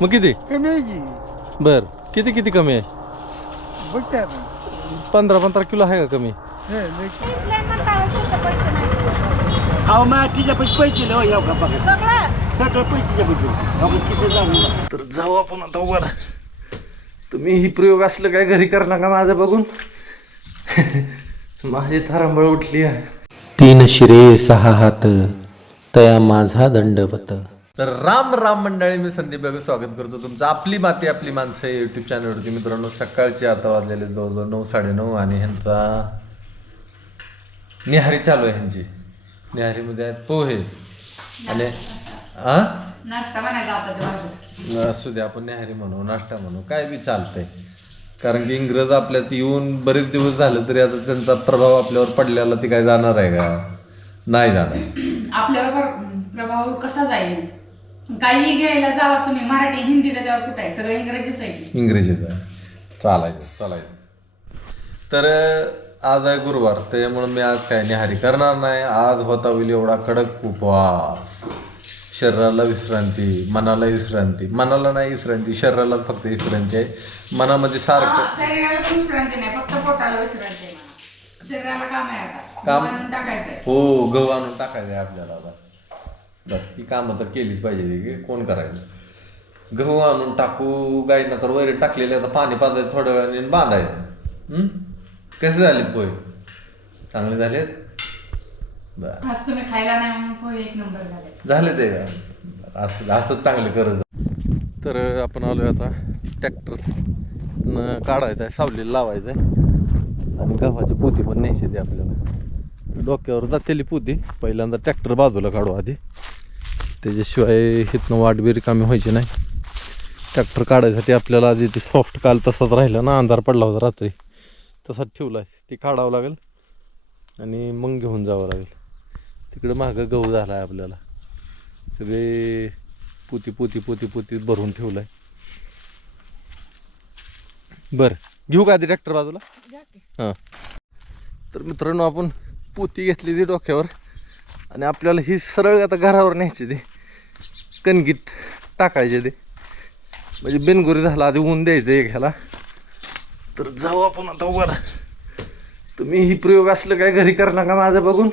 मग किती? कमी आहे की. बर. किती किती कमी आहे? बघ ते आता. पंधरा पंधरा किलो आहे का कमी? हे लय अहो मग तिच्या पैसे पैसे दिले हो का बघा. सगळं? सगळं पैसे तिच्या पैसे अहो किसे जाऊ तर जाऊ आपण आता वर तुम्ही ही प्रयोग असलं काय घरी कर नका माझं बघून. माझी थारांबळ उठली आहे. तीन शिरे सहा हात तया माझा दंडवत. तर राम राम मंडळी मी संदीप बाबू स्वागत करतो तुमचं आपली माती आपली माणसं युट्यूब चॅनलवरती मित्रांनो सकाळचे आता वाजलेले जवळजवळ नऊ साडेनऊ आणि ह्यांचा निहारी चालू आहे ह्यांची. निहारीमध्ये आहेत पोहे. आणि असू दे आपण नेहारी म्हणू नाश्ता म्हणू काय बी चालतंय. कारण की इंग्रज आपल्यात येऊन बरेच दिवस झाले तरी आता त्यांचा प्रभाव आपल्यावर पडलेला ती काय जाणार आहे का? नाही जाणार. आपल्यावर प्र- प्रभाव कसा जाईल? काही घ्यायला जावा तुम्ही. मराठी हिंदी त्याच्यावर कुठं आहे? सगळं इंग्रजीच आहे की? इंग्रजीचा चालायचं चालायचं. तर आज आहे गुरुवार. त्याच्यामुळे मी आज काय निहारी करणार नाही. आज होता होईल एवढा कडक उपवास. शरीराला विश्रांती मनाला विश्रांती. मनाला नाही विश्रांती शरीराला फक्त विश्रांती आहे. मनामध्ये सारखं शरीराला पण विश्रांती नाही. फक्त पोटाला विश्रांती आहे. शरीराला काम आहे आता. काम? टाकायचंय हो गहू आणून टाकायचं आहे आपल्याला आता. ही कामं तर केलीच पाहिजे. की कोण करायचं? गहू आणून टाकू गायींना तर वैरे टाकलेले आता पाणी पाजायचं थोड्या वेळाने बांधायचं? कसे झालेत पोहे? चांगले झालेत? बर. आज तुम्ही खायला नाही म्हणून पोहे एक नंबर झाले झाले ते का असं असंच चांगलं करत तर आपण आलोय आता ट्रॅक्टर काढायचं आहे सावलीला लावायचं आहे आणि गव्हाची पोती पण न्यायची ती आपल्याला. डोक्यावर जातेली पोती पहिल्यांदा ट्रॅक्टर बाजूला काढू आधी. त्याच्याशिवाय हिथनं वाट बी रिकामी व्हायची नाही. ट्रॅक्टर काढायसाठी आपल्याला आधी ते सॉफ्ट काल तसाच राहिला ना अंधार पडला होता रात्री. तसाच ठेवला आहे ती काढावं लागेल आणि मग घेऊन जावं लागेल. तिकडं मागं गहू झाला आहे आपल्याला. सगळे पोती पोती पोती पोती भरून ठेवलं आहे बरं. घेऊ का आधी ट्रॅक्टर बाजूला? हां. तर मित्रांनो आपण पोती घेतली ती डोक्यावर. आणि आपल्याला ही सरळ आता घरावर न्यायची ते. कणगीत टाकायचे ते. म्हणजे बिनगुरी झाला आधी ऊन द्यायचं एक ह्याला. तर जाऊ आपण आता वर तुम्ही ही प्रयोग असलं काय घरी कर नका माझं बघून.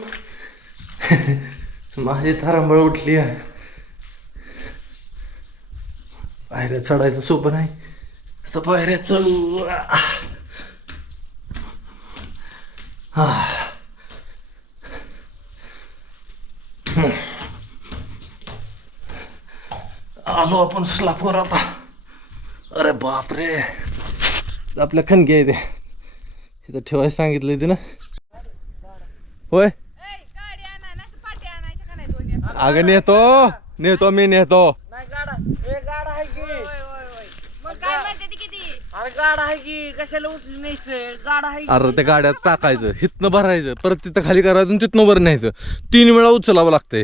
माझी थारांबळ उठली आहे. पायऱ्या चढायचं सोपं नाही. असं पायऱ्या चढू. हा आलो आपण स्लापवर आता. अरे बापरे. आपल्या खणगे आहे ते. इथं ठेवायला सांगितलं ते ना. होय? अगं नेतो. नेतो मी नेतो. अरे गाड आहे की. कशाला उचलून न्यायचं? गाड आहे अरे त्या गाड्यात टाकायचं. हिथनं भरायचं. परत तिथं खाली करायचं तिथनं वर न्यायचं. तीन वेळा उचलावं लागतंय.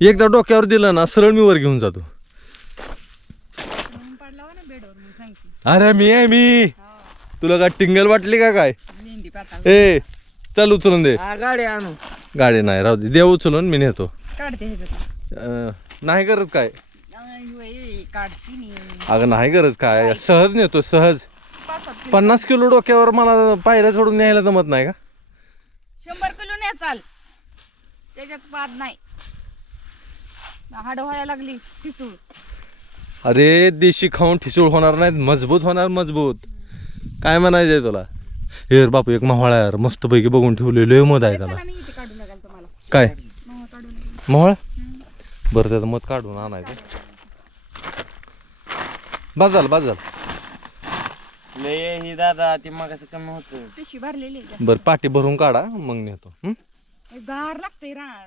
एकदा डोक्यावर दिलं ना सरळ मी वर घेऊन जातो. अरे मी आहे मी. तुला काय टिंगल वाटली का काय? ए चल उचलून दे. हा गाडी आणू. गाडी नाही राहू दे. देव उचलून मी नेतो. अं, नाही गरज काय? काढती नाही अगं नाही गरज काय? सहज नेतो सहज. पन्नास किलो डोक्यावर मला पायऱ्या सोडून न्यायला जमत नाही का? शंभर किलो नाही चाल. त्याच्यात नाही. हाड व्हायला लागली ठिसूळ. अरे देशी खाऊन ठिसूळ होणार नाहीत मजबूत होणार मजबूत. काय म्हणायचंय तुला? हे बापू एक मावळा यार मस्त पैकी बघून ठेवले लय मध आहे त्याला. काय. मोहळ बरं त्याचं मध काढून आणायचं. झालं बाद झालं. लय ही दादा ती मग असं कमी होत. पिशवी भरलेली आहे. बरं पाठी भरून काढा मग नेतो. हं? एक गार लागतंय रा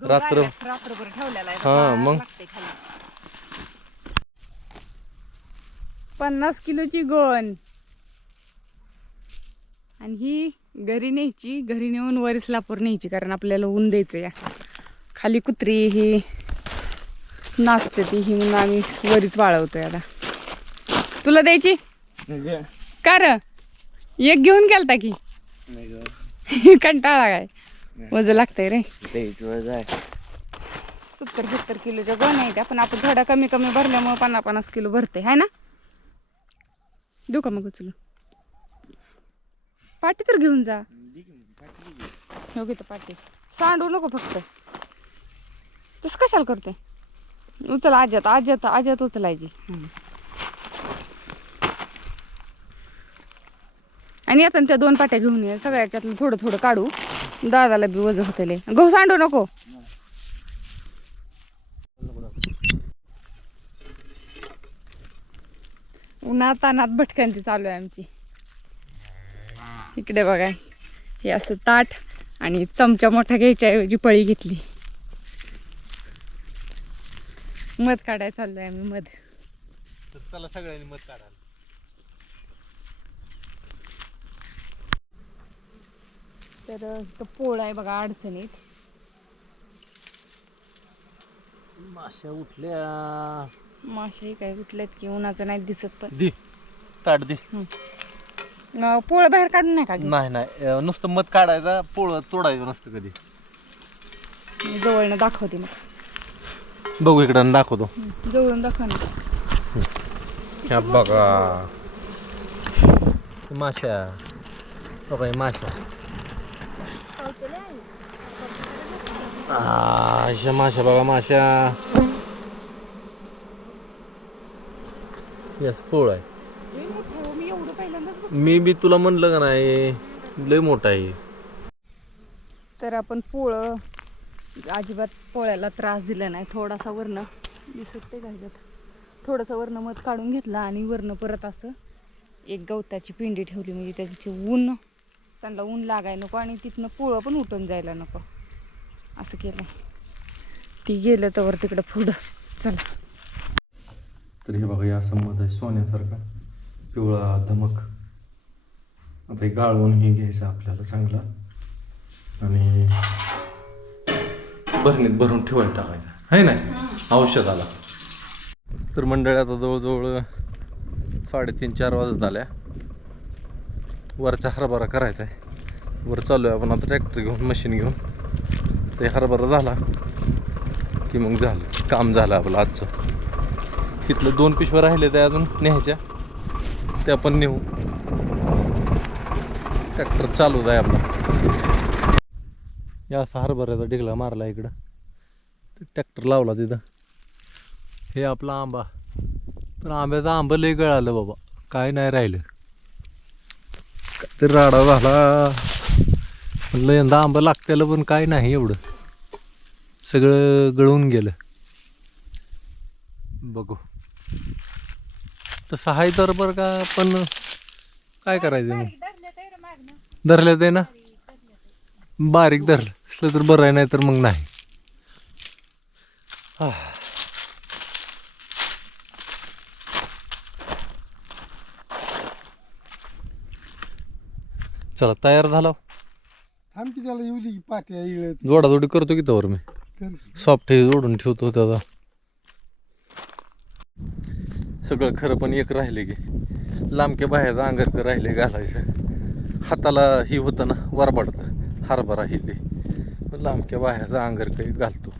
गहू रात्र- रात्रभर ठेवलेला आहे. हा, गार मग? लागतंय खाली. पन्नास किलोची गोण. आणि ही घरी न्यायची घरी नेऊन वरीस लापूर न्यायची कारण आपल्याला ऊन द्यायचं या खाली कुत्री ही नाचते ती ही म्हणून आम्ही वरीच वाळवतोय आता. तुला द्यायची? का र? एक घेऊन गेलता की? कंटाळा काय वजन लागतंय रे. सत्तर सत्तर किलोच्या गोण्या आहेत त्या पण आपण थोड्या कमी कमी भरल्यामुळे पन्नास पन्नास किलो भरते आहे ना? देऊ का मग उचलून पाटी तर घेऊन जा. हो घेतो पाटी. सांडू नको फक्त. तसं कशाला करते? उचल आज्यात आज्यात आज्यात उचलायची. आणि आता त्या दोन पाट्या घेऊन ये. सगळ्याच्यातलं थोडं थोडं काढू. दादाला बी वजन होतले गहू सांडू नको. उन्हात तानात भटक्यांती चालू आहे आमची. इकडे बघा. हे असं ताट आणि चमचा मोठा घ्यायच्या ऐवजी पळी घेतली. मध काढायला चाललोय आम्ही मध. चला सगळ्यांनी मत काढायला. तर तो पोळ आहे बघा अडचणीत. माश्या उठल्या. माशाही काय कुठल्यात की उन्हाचं नाही दिसत पण. दे ताट दे. पोळ बाहेर काढून नाही नाही नाही. अं, नुसतं मत काढायचा पोळ तोडायचं नसतं कधी. मी जवळनं दाखवते मग. बघू इकडं दाखवतो. जवळून दाखव ना ह्या बघा. माश्या बघा हे माश्या आ, अशा माश्या बघा माश्या यस पोळ आहे. मी एवढं पहिल्यांदाच मी बी तुला म्हणलं का नाही लय मोठा आहे. तर आपण पोळं अजिबात पोळ्याला त्रास दिला नाही. थोडासा वरनं दिसत ते घालतात थोडंसं वरनं मध काढून घेतला आणि वरण परत असं एक गवताची पिंडी ठेवली. म्हणजे त्याची ऊन त्यांना ऊन लागायला नको आणि तिथनं पोळं पण उठून जायला नको. असं केलं. ती गेलं तर तिकडं पुढं. चला. तर हे बघा या असं मध आहे सोन्यासारखा पिवळा धमक. आता हे गाळवून हे घ्यायचं आपल्याला चांगलं. आणि भरणीत भरून ठेवायला टाकायला आहे ना? औषधाला तर मंडळी आता जवळजवळ साडेतीन चार वाजत आल्या वरचा हरभरा करायचा आहे. वर चालू आहे आपण आता ट्रॅक्टर घेऊन मशीन घेऊन. ते हरभरा झाला की मग झालं. काम झालं आपलं आजचं. तिथलं दोन पिशव्या राहिले त्या अजून न्यायच्या. त्या पण नेऊ. ट्रॅक्टर चालू आहे आपला. या असा हरभऱ्याचा ढिगला मारला इकडं. ट्रॅक्टर लावला तिथं. हे आपला आंबा. पण आंब्याचा आंबा लय गळालं बाबा. काय नाही राहिलं. तरी राडा झाला. म्हणलं यंदा आंबा लागत्याला पण काय नाही एवढं. सगळं गळून गेलं. बघू. तसं आहे तर बरं का पण काय करायचं मग? ते ना? बारीक धरलं असलं तर बरं आहे नाही तर मग नाही. आह. चला तयार झाला. थांब की त्याला येऊ दे की पाट्या इळत. जोडाजोडी करतो की तवर मी? सॉफ्ट हे जोडून ठेवतो त्याचा सगळं खरं पण एक राहिले की. लांबक्या बाहेरचं अंगरकं राहिले घालायचं. हाताला ही होतं ना वरबाडतं. हरभरा ही ते. लांबक्या बाहेरचं अंगरकर घालतो.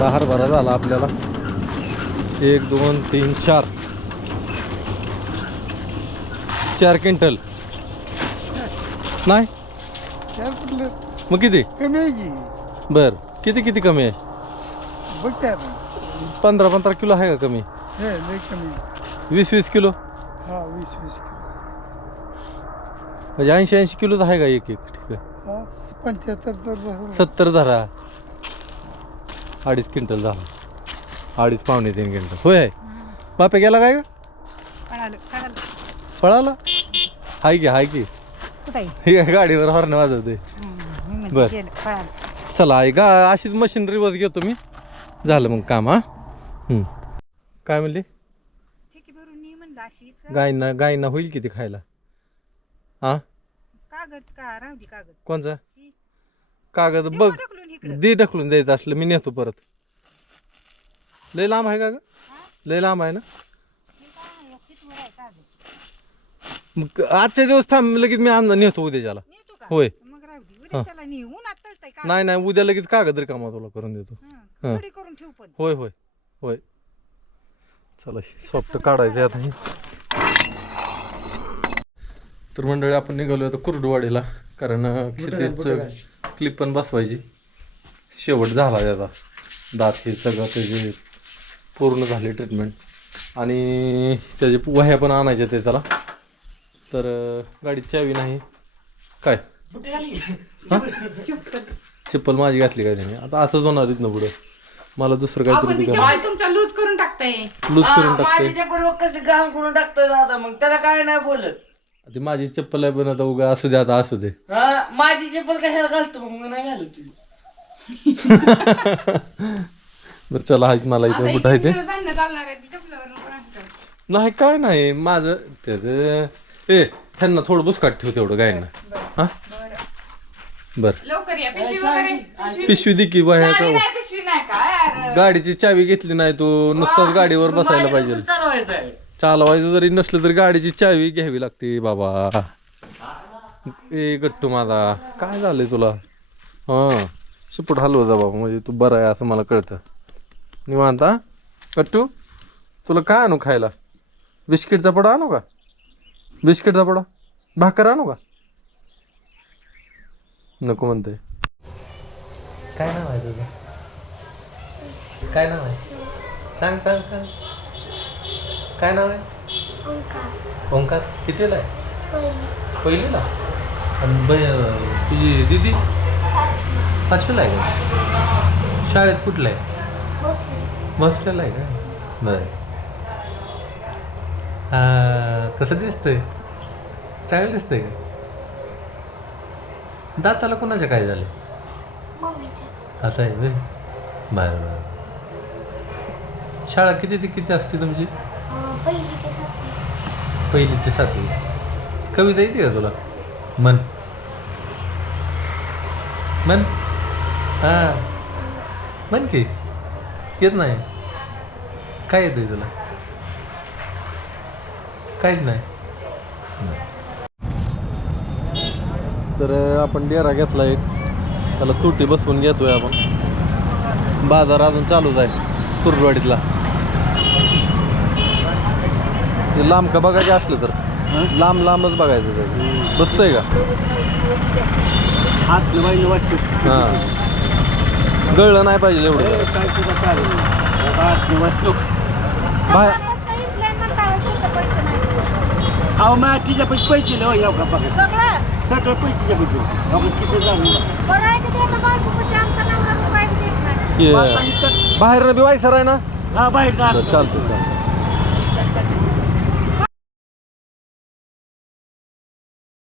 एवढा हरभरा झाला आपल्याला. एक दोन तीन चार. चार क्विंटल. नाही? मग किती? कमी बर. किती किती कमी आहे? पंधरा पंधरा किलो आहे का कमी? हे. वीस वीस किलो? हा वीस वीस किलो म्हणजे ऐंशी ऐंशी किलोच आहे का एक एक? ठीक आहे. पंच्याहत्तर. सत्तर धरा अडीच क्विंटल झाला. अडीच पावणे तीन क्विंटल. होय. आहे बापे गेला काय पळाला. हाय की हाय की. आहे? हे गाडीवर हॉर्न वाजवते बर. चला आई गा अशीच मशीनरी वर घेतो मी. झालं मग काम हा? हम्म. काय म्हणली? गायींना गायींना होईल किती खायला? हा? कागद का? राहू कागद. कोणचा? कागद बघ. दे ढकलून द्यायचं असलं मी नेतो परत. लय लांब आहे का ग? लय लांब आहे ना? मग आजच्या दिवस थांब लगेच मी आणलं नेतो उद्याच्याला नेतो का? होय. मग राहू दे. उद्या चला नाही उन्हात तळतंय कागद. नाही नाही उद्या लगेच कागद रिकामा तुला करून देतो. हं, हं. घरी करून ठेवू पण. होय होय होय. चला सॉफ्ट काढायचं आता. हे तर मंडळी आपण निघालो आता कुर्डवाडीला कारण क्षितिजचं क्लिप पण बसवायची. शेवट झाला त्याचा दात हे सगळं त्याचे पूर्ण झाले ट्रीटमेंट आणि त्याचे वह्या पण आणायच्या ते त्याला. तर गाडीत चावी नाही. काय? चप्पल माझी घातली काय त्याने? आता असंच होणार इथनं पुढं. मला दुसरं तुमच्या लूज करून टाकताय. लूज करून टाकते माझ्या बरोबर कसं घाण करून टाकतोय दादा मग त्याला काय नाही बोलत. ती माझी चप्पल आहे पण आता उगा असू दे आता असू दे. हा माझी चप्पल कशाला घालतो मग? नाही घालत तुझी बरं चला हाय मला इथं कुठं आहे ते? नाही काय नाही माझं त्याचं ए ह्यांना थोडं बुसकाट ठेव तेवढं गायना. हा? बरं. बर. लवकर या पिशवी वगैरे पिशवी. पिशवी दे की बाहेर चावी नाही पिशवी नाही काय अरे. गाडीची चावी घेतली नाही तू नुसताच गाडीवर बसायला पाहिजे. चालवायचं आहे. चालवायचं जरी नसलं तरी गाडीची चावी घ्यावी लागते बाबा. ए गट्टू माझा काय झालंय तुला? हां. शिपूट हलव जा बाबा म्हणजे तू बरा आहे असं मला कळतं. निवांत हा? गट्टू तुला काय आणू खायला? बिस्किटचा पडा आणू का? बिस्किटचा पडा? भाकर आणू का? नको म्हणते काय नाव आहे तुझं? काय नाव आहे? सांग सांग सांग. काय नाव आहे? ओंकार. कितीला आहे? पहिलीला? आणि बै तुझी दिदी? पाचवीला आहे का? शाळेत कुठलं आहे? मस्टरला आहे का? बरं. कसं दिसतंय? चांगलं दिसतंय का? दाताला कोणाच्या काय झालं? असं आहे बरं बरं. शाळा किती ते किती असते तुमची? पहिली ते सातवी. कविता येते का तुला? मन. मन? हां. मन की. येत नाही. काय येतंय तुला? काहीच नाही. तर आपण डेरा घेतला एक. त्याला तुटी बसवून घेतोय आपण. बाजार अजून चालूच आहे. कुर्डवाडीतला. ते लांब का बघायचं असलं तर. लांब लांबच बघायचं ते. बसतंय का? हां. गळलं नाही पाहिजे एवढं. काय सुद्धा चालेल. बाहेर अहो मग तिच्या पैसे पैसे दिले हो या का बघा. सगळं? सगळं पैसे पैसे आपण किसे ये. बाहेरनं बी वायसर आहे ना हा बाहेर का चालतं चालतं